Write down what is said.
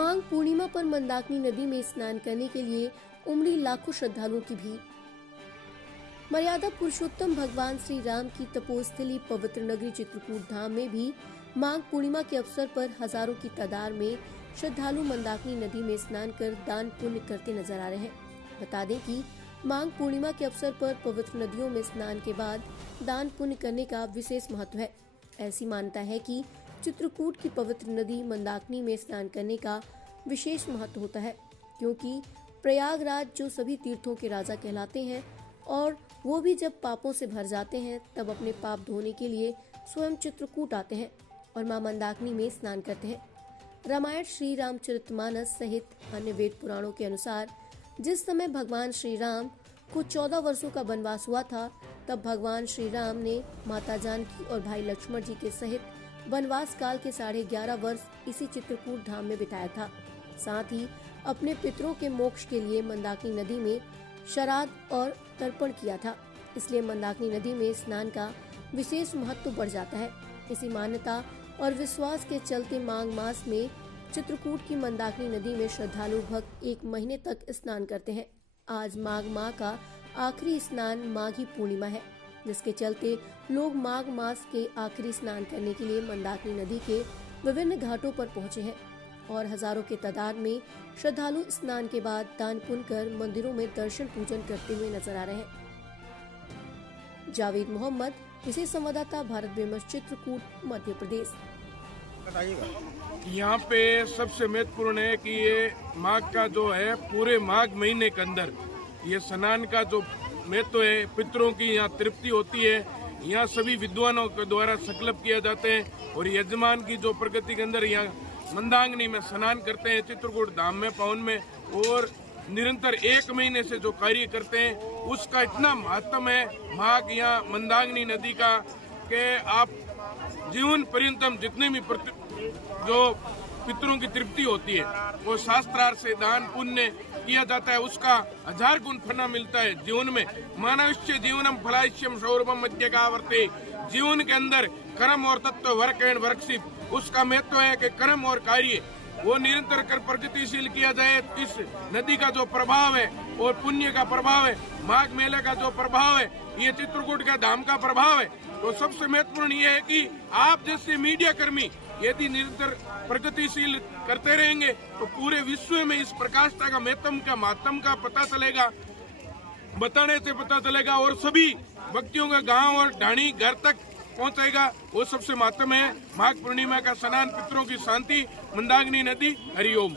माघ पूर्णिमा पर मंदाकिनी नदी में स्नान करने के लिए उमड़ी लाखों श्रद्धालुओं की भीड़। मर्यादा पुरुषोत्तम भगवान श्री राम की तपोस्थली पवित्र नगरी चित्रकूट धाम में भी माघ पूर्णिमा के अवसर पर हजारों की तादाद में श्रद्धालु मंदाकिनी नदी में स्नान कर दान पुण्य करते नजर आ रहे हैं। बता दें कि माघ पूर्णिमा के अवसर पर पवित्र नदियों में स्नान के बाद दान पुण्य करने का विशेष महत्व है। ऐसी मान्यता है कि चित्रकूट की पवित्र नदी मंदाकिनी में स्नान करने का विशेष महत्व होता है, क्योंकि प्रयागराज जो सभी तीर्थों के राजा कहलाते हैं और वो भी जब पापों से भर जाते हैं तब अपने पाप धोने के लिए स्वयं चित्रकूट आते हैं और मां मंदाकिनी में स्नान करते हैं। रामायण, श्री रामचरितमानस सहित अन्य वेद पुराणों के अनुसार जिस समय भगवान श्री राम को 14 वर्षों का वनवास हुआ था, तब भगवान श्री राम ने माता जानकी और भाई लक्ष्मण जी के सहित वनवास काल के 11.5 वर्ष इसी चित्रकूट धाम में बिताया था। साथ ही अपने पितरों के मोक्ष के लिए मंदाकिनी नदी में श्राद्ध और तर्पण किया था। इसलिए मंदाकिनी नदी में स्नान का विशेष महत्व बढ़ जाता है। इसी मान्यता और विश्वास के चलते माघ मास में चित्रकूट की मंदाकिनी नदी में श्रद्धालु भक्त 1 महीने तक स्नान करते हैं। आज माघ माह का आखिरी स्नान माघी पूर्णिमा है, जिसके चलते लोग माघ मास के आखिरी स्नान करने के लिए मंदाकिनी नदी के विभिन्न घाटों पर पहुंचे हैं और हजारों के तादाद में श्रद्धालु स्नान के बाद दान पुण्य कर मंदिरों में दर्शन पूजन करते हुए नजर आ रहे हैं। जावेद मोहम्मद, विशेष संवाददाता, भारत विमर्श, चित्रकूट, मध्य प्रदेश। यहाँ पे सबसे महत्वपूर्ण है कि ये माघ का जो है पूरे माघ महीने के अंदर ये स्नान का जो महत्व है, पितरों की यहाँ तृप्ति होती है। यहाँ सभी विद्वानों के द्वारा संकल्प किया जाते हैं और यजमान की जो प्रगति के अंदर यहाँ मंदाकिनी में स्नान करते हैं चित्रकूट धाम में पावन में, और निरंतर 1 महीने से जो कार्य करते हैं उसका इतना महत्व है माघ यहाँ मंदाकिनी नदी का कि आप जीवन पर्यंतम जितने भी जो पितरों की तृप्ति होती है वो शास्त्रार्थ से दान पुण्य किया जाता है, उसका 1000 गुण फल मिलता है जीवन में। मानवस्य जीवनम फलाश्यम सौरभम मध्य का वर्ते, जीवन के अंदर कर्म और तत्व वर्क एंड वर्कशिप, उसका महत्व है कि कर्म और कार्य वो निरंतर कर प्रगतिशील किया जाए। इस नदी का जो प्रभाव है और पुण्य का प्रभाव है, माघ मेले का जो प्रभाव है, ये चित्रकूट का धाम का प्रभाव है। तो सबसे महत्वपूर्ण ये है कि आप जैसे मीडिया कर्मी यदि निरंतर प्रगतिशील करते रहेंगे तो पूरे विश्व में इस प्रकाशता का महत्व का पता चलेगा, बताने से पता चलेगा और सभी व्यक्तियों का गांव और ढाणी घर तक पहुंचेगा। वो सबसे महत्व है माघ पूर्णिमा का स्नान, पितरों की शांति, मंदाकिनी नदी। हरिओम।